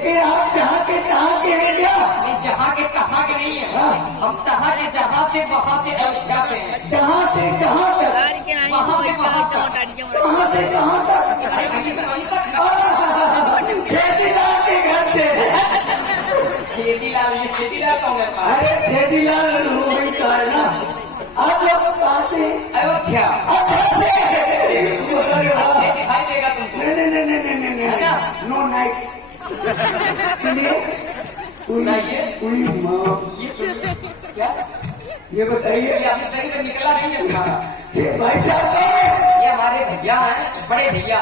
लेकिन आप जहाँ के तहाँ के हैं क्या? नहीं, जहाँ के तहाँ के नहीं है। हम तहाँ के जहाँ से वहाँ से अयोध्या से हैं। जहाँ से जहाँ तक, वहाँ से वहाँ तक। कहाँ से कहाँ तक? अरे वहीं से वहीं तक। छेदीलाल के घर से। छेदीलाल, ये छेदीलाल कौन है? अरे छेदीलाल वही तो है ना। आप लोग कहाँ से? अयोध्या। अच्छा से। ये दिखाई देगा तुमको। नहीं, नो नाइट। सुनिए, उई माँ, क्या? ये बताइए, ये अभी सही से निकला नहीं है तुम्हारा। ये भाई साहब कौन है? ये हमारे भैया हैं, बड़े भैया।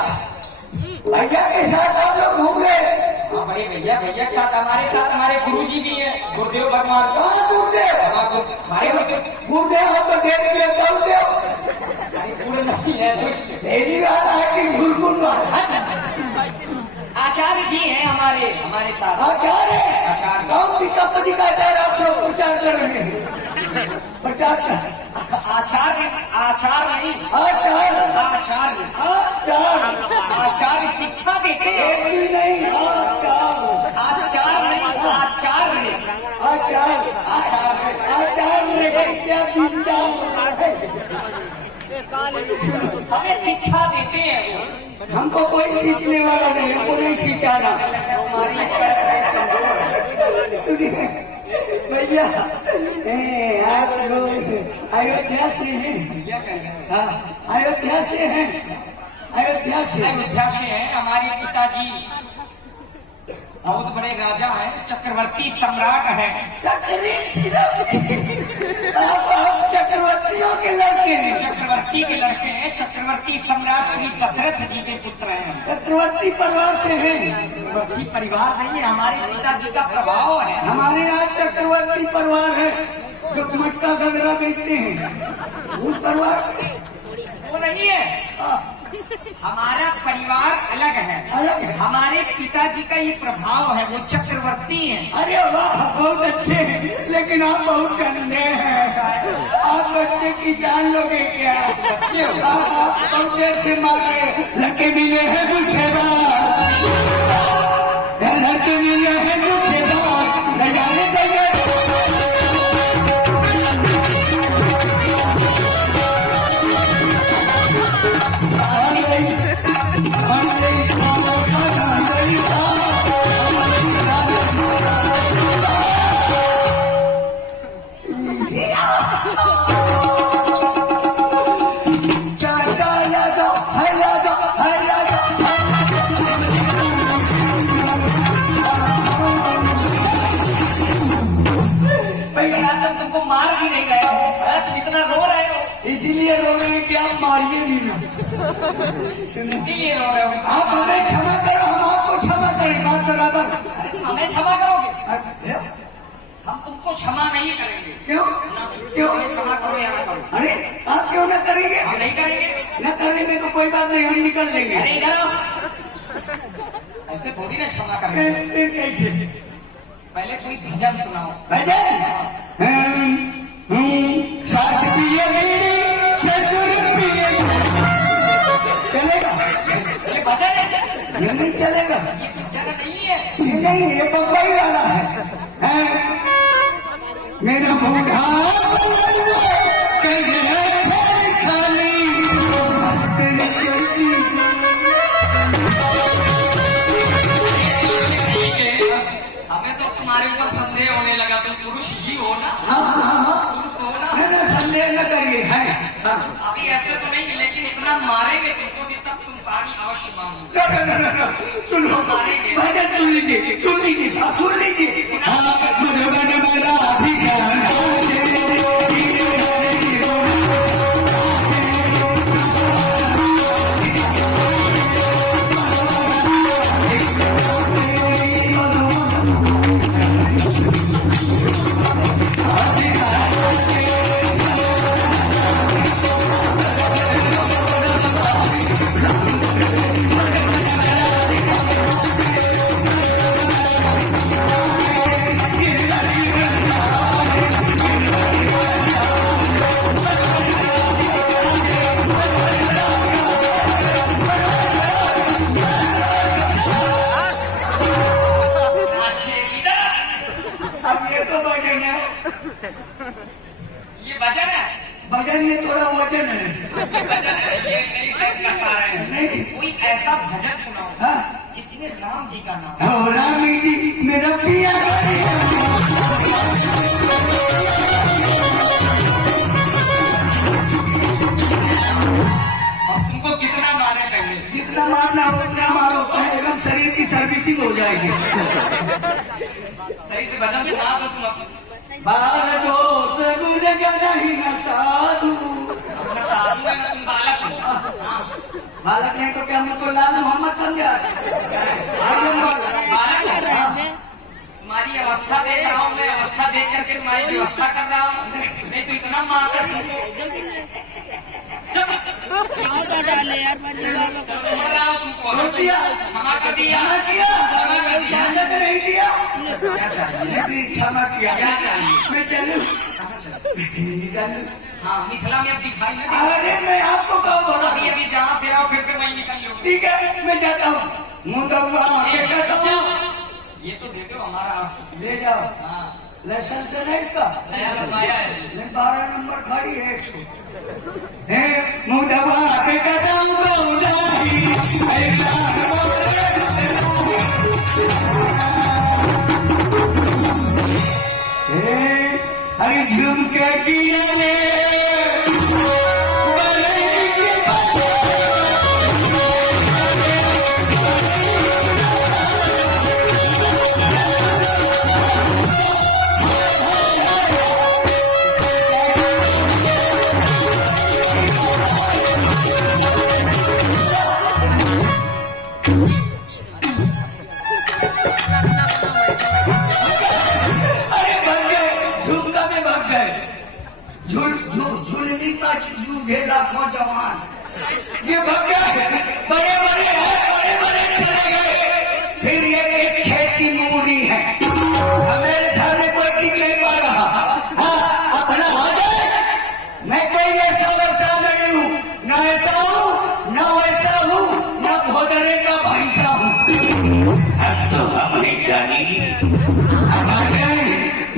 भैया के साथ आप लोग घूम रहे? हाँ भाई, भैया के साथ हमारे गुरुजी भी हैं, गुरुदेव भगवान। कहाँ गुरुदेव? हमारे गुरुदेव हो तो देख के गुरुदेव गुरु नहीं है, दुष्ट। तेरी वाला है कि झुरकुन वाला? आचार्य जी हैं हमारे साथ। आचार्य? आचार्य। कौन सी कंपनी का आचार्य आप लोग प्रचार कर रहे हैं? प्रचार कर आचार्य नहीं, आचार्य आचार्य। आचार्य शिक्षा देते हैं। एक भी नहीं, आचार्य नहीं, आचार्य। आचार्य क्या विचार? हमें शिक्षा देते हैं। हमको कोई सीखने वाला नहीं, हमको नहीं सिखाना। सुनिए भैया, आप लोग अयोध्या से हैं? हाँ, अयोध्या से हैं। अयोध्या से हैं। हमारे पिताजी बहुत बड़े राजा हैं, चक्रवर्ती सम्राट हैं। आप चक्रवर्तियों के लड़के हैं? चक्रवर्ती के लड़के हैं। चक्रवर्ती सम्राट श्री दशरथ जी के पुत्र हैं। चक्रवर्ती परिवार से हैं? चक्रवर्ती परिवार नहीं है, हमारे पिताजी का प्रभाव है। हमारे यहाँ चक्रवर्ती परिवार है जो मटका गगरा बेचते हैं, उस परिवार से? वो नहीं है, हमारा परिवार अलग है। अलग है? हमारे पिताजी का ये प्रभाव है, वो चक्रवर्ती हैं। अरे वाह, बहुत अच्छे हैं, लेकिन आप बहुत गंदे हैं। आप बच्चे की जान लोगे क्या? बच्चे हो? आप बहुत देर से मार रहे। लड़के मिले हैं गुस्सेबाज, लड़के मिले हैं गुस्सेबाज, लगाने देंगे। तुमको मार भी नहीं रहे हो, तुम इतना रो रहे हो। इसीलिए रो रहे हैं कि आप मारिए भी ना। इसीलिए रो रहे हो। आप हमें क्षमा करो, हम आपको क्षमा करें, बात बराबर। हमें क्षमा करोगे? हम तुमको क्षमा नहीं करेंगे। क्यों? क्यों? हमें क्षमा करो या ना करो? अरे आप क्यों न करेंगे? हम नहीं करेंगे। न करेंगे तो कोई बात नहीं, हम निकल लेंगे। अरे इधर आओ। ऐसे थोड़ी ना क्षमा करेंगे। कैसे? पहले कोई भजन सुनाओ। भजन? सास पिए मेरी, ससुर पिए। चलेगा? ये भजन है? ये नहीं चलेगा। ये भजन नहीं है। ये नहीं, ये बम्बई वाला है। मेरा बूढ़ा खाली हमें तो तुम्हारे ऊपर संदेह होने लगा, तुम पुरुष ही हो ना? पुरुष हो ना? ना संदेह न करिए, है। अभी ऐसे तो नहीं, लेकिन इतना मारेंगे तुमको कि तब तुम पानी अवश्य मांगोगे। सुनो, मारेंगे। भजन सुन लीजिए, सुन लीजिए। मेरा भजन में थोड़ा वजन है। ये नहीं सेट कर पा रहे हैं। नहीं। कोई ऐसा भजन सुनाओ हाँ? जिसमें राम जी का नाम हो रामी जी मेरा पिया और तुमको कितना मारे पहले जितना मारना हो उतना मारो, एकदम शरीर की सर्विसिंग हो जाएगी। सही से भजन सुना दो तुम अपने बाल दोष गुण नहीं न साधु। अपना साधु है ना तुम बालक हो। हाँ, बालक नहीं तो क्या मुझको लाल मोहम्मद समझा? आजम बालक। बालक हो। तुम्हारी अवस्था देख रहा हूँ मैं, अवस्था देख करके तुम्हारी व्यवस्था कर रहा हूँ, नहीं तो इतना मार कर डाले यार छोड़ रहा हूँ तुमको। छोड़ दिया। क्षमा कर दिया। क्षमा किया। क्षमा कर दिया। मदद नहीं दिया। क्या चाहिए? नहीं, क्षमा किया। क्या चाहिए? मैं चलूं? कहाँ चलो? निकलूं? हाँ, मिथिला में अब दिखाई नहीं देता। अरे मैं आपको कहो बोला अभी अभी जहाँ से आओ फिर मैं निकल लूँ। ठीक है मैं जाता हूँ। मुंडा हुआ आगे कहता हूँ। ये तो दे दो हमारा। ले जाओ। हाँ, लाइसेंस है ना इसका? नया बनवाया है। मैं 12 नंबर खड़ी है 100। मुंडा हुआ आगे कहता हूँ तो उदाही। अरे झुमके किनारे झूठे लाखों जवान ये भग गए, बड़े बड़े हैं, बड़े बड़े चले गए। फिर ये एक खेती मूरी है, मेरे सामने कोई टिक नहीं पा रहा। हाँ, अपना हो जाए। मैं कोई ऐसा वैसा नहीं हूँ, न ऐसा हूँ न वैसा हूँ, न भोदरे का भैंसा हूँ। अब तो हम नहीं जानी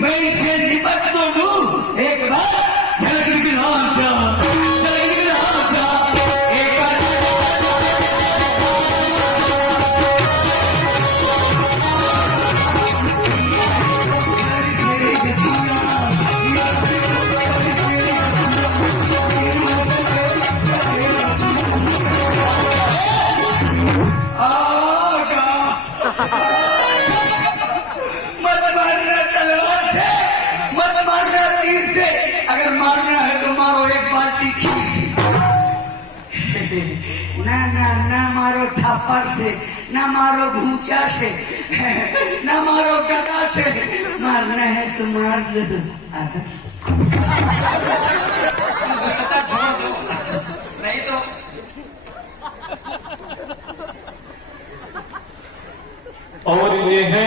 मैं इससे निपट तो लूँ एक बार। मत मारना तलवार से, मत मारना तीर से, अगर मारना है तो मारो एक बाल्टी खीर से। ना ना ना मारो थप्पड़ से, ना मारो घूंचा से, ना मारो गदा से, मारना है तो मार दो। गुस्सा छोड़ दो, नहीं तो और ये है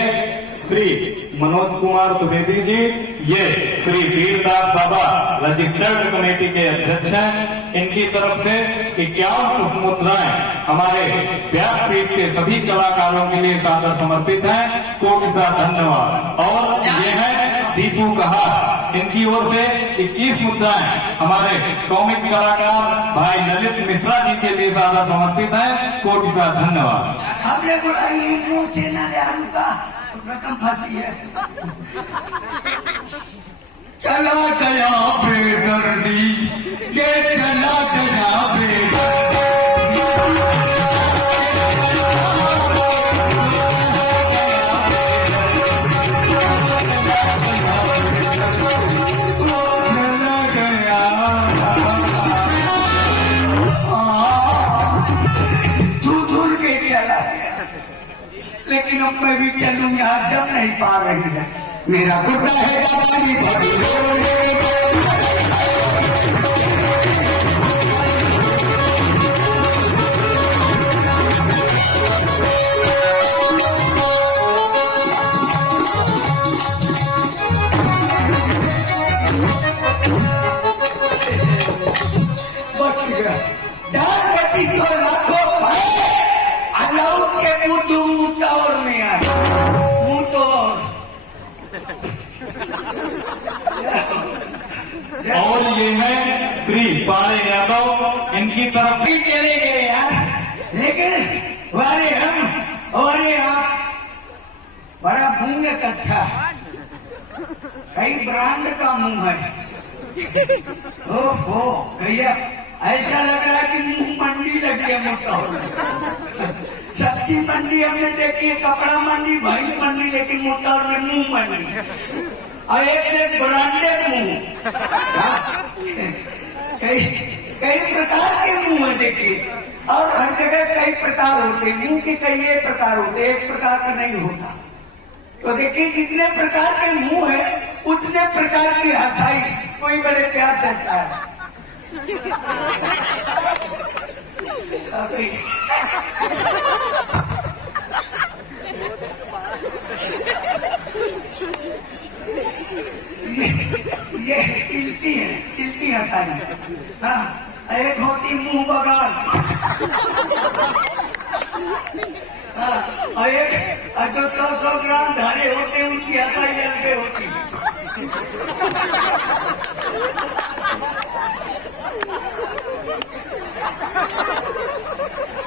श्री मनोज कुमार द्विवेदी जी, ये श्री वीरदास बाबा रजिस्टर्ड कमेटी के अध्यक्ष हैं। इनकी तरफ से 51 मुद्राएं हमारे व्यासपीठ के सभी कलाकारों के लिए सादर समर्पित हैं। कोटि सा धन्यवाद। और ये है दीपू कहा, इनकी ओर से 21 मुद्राएं हमारे कॉमिक कलाकार भाई ललित मिश्रा जी के लिए सादर समर्पित हैं। कोटि सा धन्यवाद। हमने बोला ये मुंह से न ले आलू का रकम फांसी है। चला गया बेदर्दी, ये चला गया बेदर्दी। चला गया तू दूर के चला गया, लेकिन अब मैं भी चलूं, यहाँ जम नहीं पा रही है। मेरा गुड्डा है पानी भरी बच गया। जान बची तो लाखों भाई, अलाउ के मुंह तो मुंह और में आए, मुंह तो और ये है श्री पाणे यादव, इनकी तरफ भी चले गए यार, लेकिन वारे हम वारे आप बड़ा मुंह इकट्ठा, कई ब्रांड का मुंह है। ओहो भैया, ऐसा लग रहा है कि मुंह मंडी लगी है मोटौर। सब्जी मंडी हमने देखी है, कपड़ा मंडी, भाई मंडी, लेकिन मोटौर में मुंह मंडी और एक से ब्रांडेड मुंह। कई प्रकार के मुंह है देखिए, और हर जगह कई प्रकार होते हैं मुंह के, कई एक प्रकार होते, एक प्रकार का नहीं होता। तो देखिए जितने प्रकार के मुंह है उतने प्रकार की हंसाई कोई बड़े प्यार से हंसता है। ये शिल्पी है, शिल्पी हंसाई। हाँ, एक होती मुंह बगाल, हाँ, और एक जो 100-100 ग्राम धारे होते हैं उनकी हंसाई अलग होती।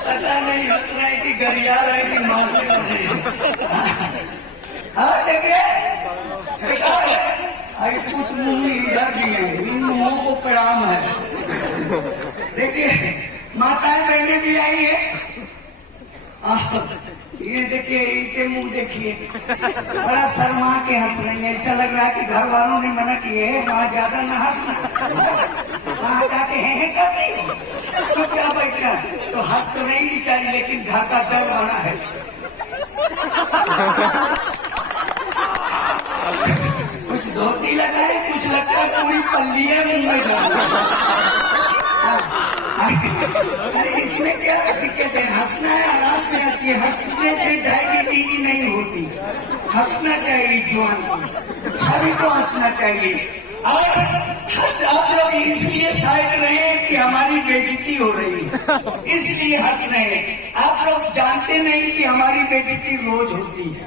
पता नहीं हंस रहा है कि गरिया रहा है कि मारने वाले। हाँ देखिए, अरे कुछ मुंह इधर भी है, इन मुंहों को प्रणाम है। देखिए माताएं बहनें भी आई है, ये देखिए इनके मुंह देखिए, बड़ा शर्मा के हंस रही है। ऐसा लग रहा है कि घर वालों ने मना किए है, वहाँ ज्यादा न हंसना, वहाँ जाके है कर रही हो तो क्या बैठा, तो हंस तो नहीं बेचारी, लेकिन घर का डर बना है। कुछ धोती लगाए, कुछ लगता है पूरी पल्लियां मुंह में डाल। अरे इसमें क्या दिक्कत है, हंसना है, आराम से हंसिए, हंसने से डायबिटीज नहीं होती, हंसना चाहिए जवान को, सभी को हंसना चाहिए। और आप लोग इसलिए साइड रहे हैं कि हमारी बेइज्जती हो रही है, इसलिए हंस रहे हैं। आप लोग जानते नहीं कि हमारी बेइज्जती रोज होती है।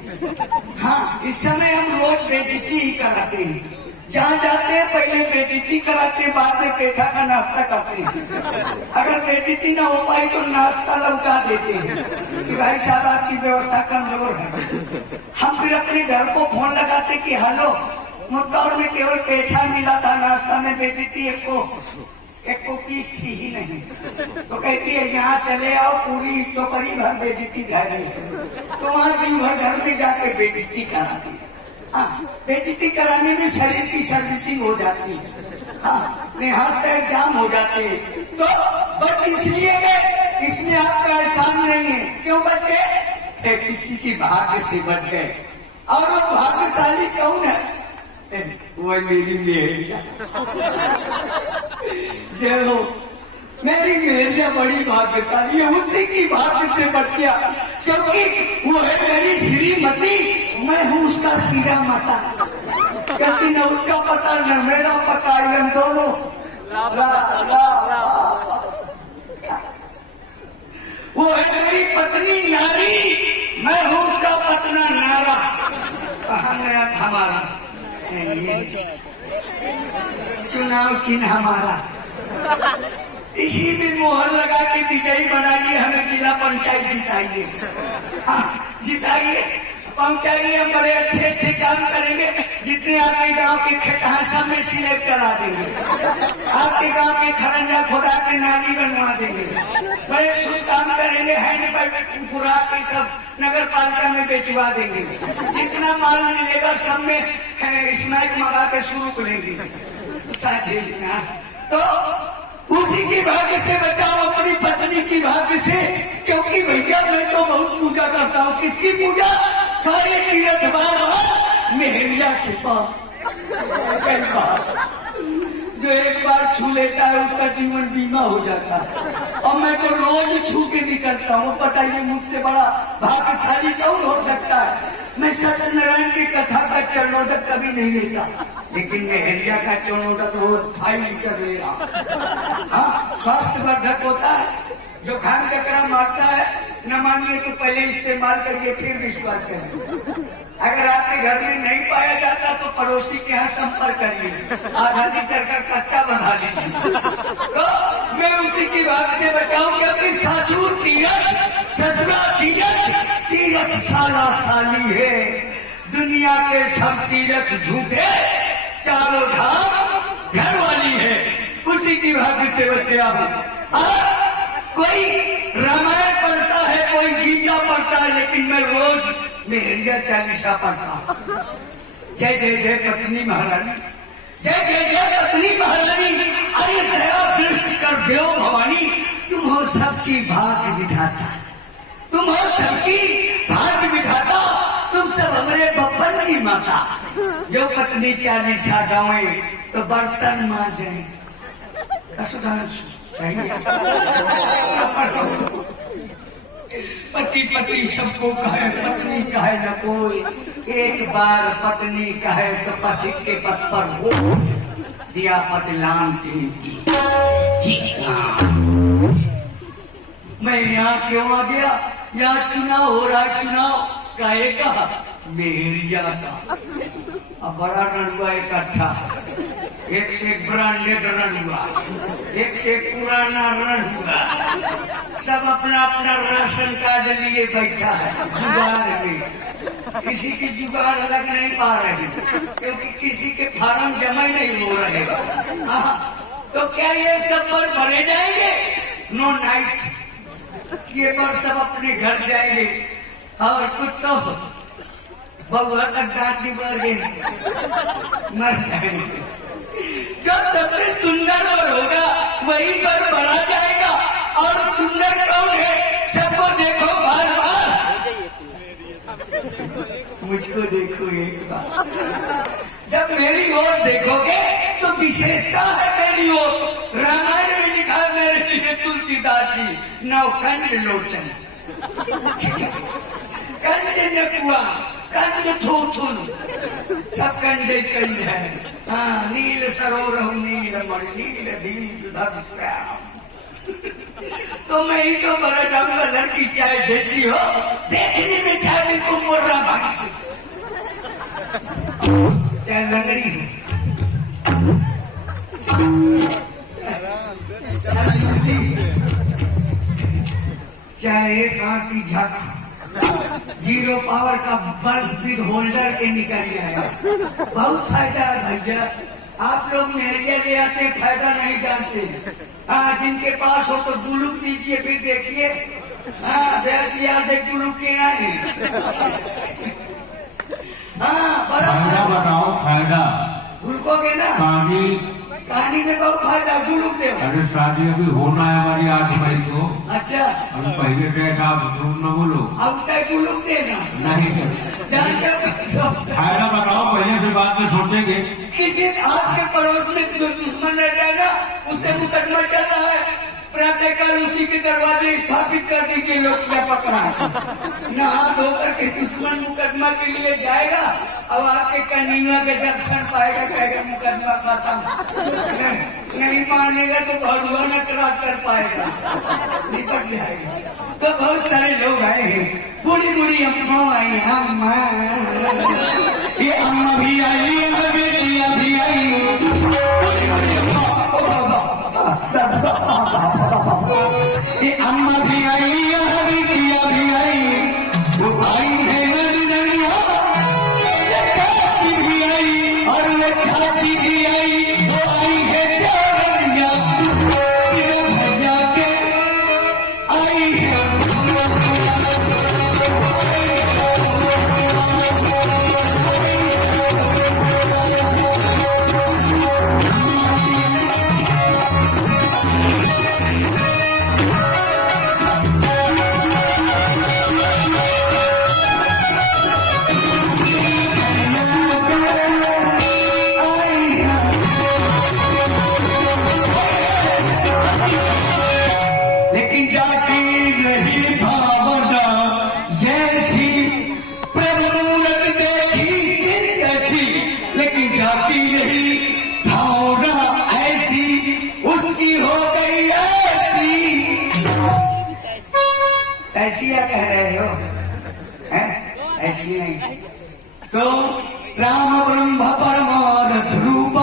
हाँ, इस समय हम रोज बेइज्जती ही कराते हैं, जहाँ जाते हैं पहले बेइज्जती कराते हैं, बाद में पेठा का नाश्ता करते हैं। अगर बेइज्जती न हो पाई तो नाश्ता लौटा देते हैं कि भाई साहब आपकी व्यवस्था कमजोर है। हम फिर अपने घर को फोन लगाते कि हेलो, मुद्दौर में केवल पेठा मिला था, नाश्ता में बेइज्जती एक को पीस थी ही नहीं। तो कहती है यहाँ चले आओ, पूरी टोकरी भर बेइज्जती खाई। तो वहाँ दिन भर घर में जाके बेइज्जती कराती है। हाँ, बेइज्जती कराने में शरीर की सर्विसिंग हो जाती है। हाँ, हाथ पैर जाम हो जाते हैं। तो बस इसलिए इसमें आपका एहसान नहीं है। क्यों बच गए? किसी की भाग्य से बच गए। और वो भाग्यशाली कौन है? वो मेरी मेहरिया। जय हो, मेरी मेहरिया बड़ी भाग्यशाली है, उसी की भाग्य से बच गया, क्योंकि वो है मेरी श्रीमती, मैं हूँ उसका सीधा माता। क्योंकि न उसका पता न मेरा पता, हम दोनों वो है मेरी पत्नी नारी, मैं हूँ उसका पतना नारा। कहाँ गया हमारा चुनाव चिन्ह हमारा? इसी में मोहर लगा के विजयी बना लिए, हमें जिला पंचायत जिताइए। जिताइए, पहुंचाइए, हम बड़े अच्छे अच्छे काम करेंगे। जितने आपके गांव के खेत सब में सिलेक्ट करा देंगे, आपके गांव के खरंजा खोदा के नाली बनवा देंगे, बड़े शुभ काम करेंगे। हैंड पंप पूरा के सब नगर पालिका में बेचवा देंगे। जितना माल मिलेगा सब में स्मैक मंगा के शुरू करेंगे। तो उसी की भाग्य से बचाओ, अपनी पत्नी की भाग्य से। क्योंकि भैया मैं तो बहुत पूजा करता हूँ। किसकी पूजा? सारे तीर्थ बार मेहरिया के पास। जो एक बार छू लेता है उसका जीवन बीमा हो जाता है। और मैं तो रोज छू के निकलता हूँ। बताइए मुझसे बड़ा भाग्यशाली कौन हो सकता है? मैं सत्यनारायण की कथा का चरणोदक कभी नहीं लेता, लेकिन मेहरिया का चरणोदक वो 2.5 लीटर लेगा। हाँ, स्वास्थ्य वर्धक होता है। जो खान ककड़ा मारता है न मानिए तो पहले इस्तेमाल करिए फिर विश्वास करिए। अगर आपके घर में नहीं पाया जाता तो पड़ोसी के यहाँ संपर्क करिए, आधा लीटर का कट्टा बना लीजिए। तो मैं उसी की बात से बचाऊं कि अपनी सासुर तीरथ, ससुरा तीरथ, तीरथ साला साली है। दुनिया के सब तीरथ झूठे, चारों धाम घर वाली है। उसी की बात से बचा हूं। कोई रामायण पढ़ता है, कोई गीता पढ़ता है, लेकिन मैं रोज मेहरिया चालीसा पढ़ता हूँ। जय जय जय पत्नी महारानी, जय जय जय पत्नी महारानी, अरे दया दृष्टि कर देव भवानी। तुम हो सबकी भाग्य विधाता, तुम हो सबकी भाग्य विधाता, तुम सब हमारे बब्बन की माता। जो पत्नी चालीसा गावे तो बर्तन मांजे, पति पति सबको कहे, पत्नी कहे न कोई। एक बार पत्नी कहे तो पति के पद पर हो दिया पतलान की। मैं यहाँ क्यों आ गया? यहाँ चुनाव हो रहा है। चुनाव काहे का? मेहरिया का। अब बड़ा रणुआ इकट्ठा, एक से एक ब्रांडेड रणुआ, एक से एक पुराना रणुआ, सब अपना अपना राशन कार्ड लिए बैठा है जुगाड़ में। किसी की जुगाड़ लग नहीं पा रही क्योंकि किसी के फार्म जमा नहीं हो रहे। तो क्या ये सब पर भरे जाएंगे? नो नाइट, ये पर सब अपने घर जाएंगे और कुछ तो बहुआ तक डांटी बढ़ गई, मर जाएंगे। जो सबसे सुंदर वर होगा वही पर भरा जाएगा। और सुंदर कौन है? सबको देखो बार बार, मुझको देखो एक बार। जब मेरी ओर देखोगे तो विशेषता है मेरी ओर। रामायण में लिखा मेरे लिए तुलसीदास जी नवकंठ लोचन, कंठ नकुआ, कंठ थोथुन, सब कंधे कंध है। हाँ, नील सरोरह नील मणि नील दीप धर श्याम। तो मैं ही तो मरा जाऊंगा। लड़की चाहे जैसी हो, देखने में चाहे बिल्कुल मुर्रा भाग, चाहे लंगड़ी हो, चाहे कांटी झाक, जीरो पावर का बल्ब बिग होल्डर के निकल आया। बहुत फायदा है भैया। आप लोग मेहरिया ले आते फायदा नहीं जानते। हाँ, जिनके पास हो तो गुलूक दीजिए, फिर देखिए। हाँ, ब्याज याद है गुलूक के आए। हाँ, बड़ा बताओ फायदा। गुलकोगे ना? कहानी में बहुत फायदा। गुलूक दे। अरे शादी अभी होना है हमारी 8 मई को। अच्छा, अभी पहले डेट आप झूठ न बोलो। अब तक गुलूक देना नहीं, जानते फायदा बताओ, पहले से बात में सोचेंगे। किसी आपके पड़ोस में जो दुश्मन रह जाएगा उससे मुकदमा चल रहा है, प्रातःकाल उसी के दरवाजे स्थापित कर दीजिए, लोग क्या पकड़ा। नहा धोकर के दुश्मन मुकदमा के लिए जाएगा, अब आपके कन्हैया के दर्शन पाएगा, कहेगा मुकदमा खत्म। नहीं मानेगा तो भगवान न क्रॉस कर पाएगा, निपट जाएगा। तो बहुत सारे लोग आए हैं। बूढ़ी बूढ़ी अम्मा आई, अम्मा, ये अम्मा भी आई, बेटियां भी आई। ये अम्मा भी आई, बेटियां भी आई, वो भाई है ननिया, ये चाची भी आई और वो चाची भी आई, वो आई है प्यारिया, ये भैया के आई है। लेकिन जाती रही भावना जैसी, प्रभु मूरत देखी दिन कैसी, लेकिन जाती रही भावना ऐसी, उसकी हो गई ऐसी। ऐसिया कह रहे हो, हैं? ऐसी नहीं। तो राम ब्रह्म परमार्थ रूप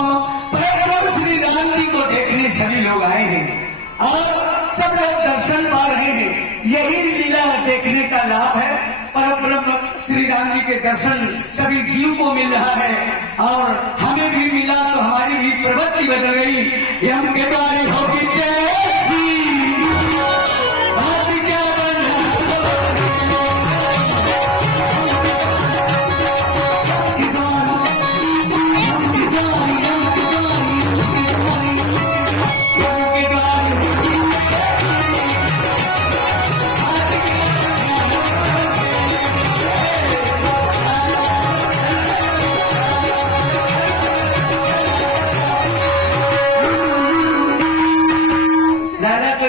परम श्री राम जी को देखने सभी लोग आए हैं और सब लोग दर्शन पा रहे हैं। यही लीला देखने का लाभ है। परम ब्रह्म श्री राम जी के दर्शन सभी जीव को मिल रहा है और हमें भी मिला तो हमारी भी प्रवृत्ति बदल गई। ये हम के द्वारे होगी कैसी बात क्या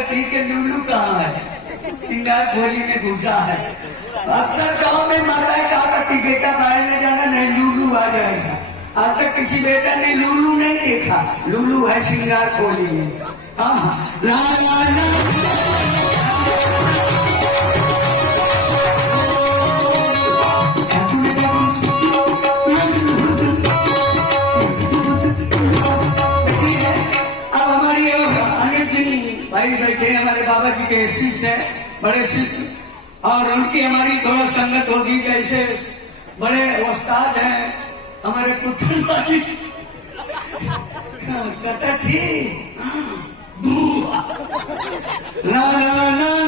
ठीक है। लूलू कहाँ है? सिंगार खोली में घुसा है। अक्सर गांव में माता कहा करती बेटा बाहर में जाना नहीं, लूलू आ जाएगा। आज तक किसी बेटा ने लूलू नहीं देखा। लूलू है सिंगार खोली में। हाँ भाई बैठे हमारे बाबा जी के शिष्य है, बड़े शिष्य, और उनकी हमारी थोड़ा संगत होगी। जैसे बड़े उस्ताद हैं हमारे पुत्र भाई कटा थी ना ना ना ना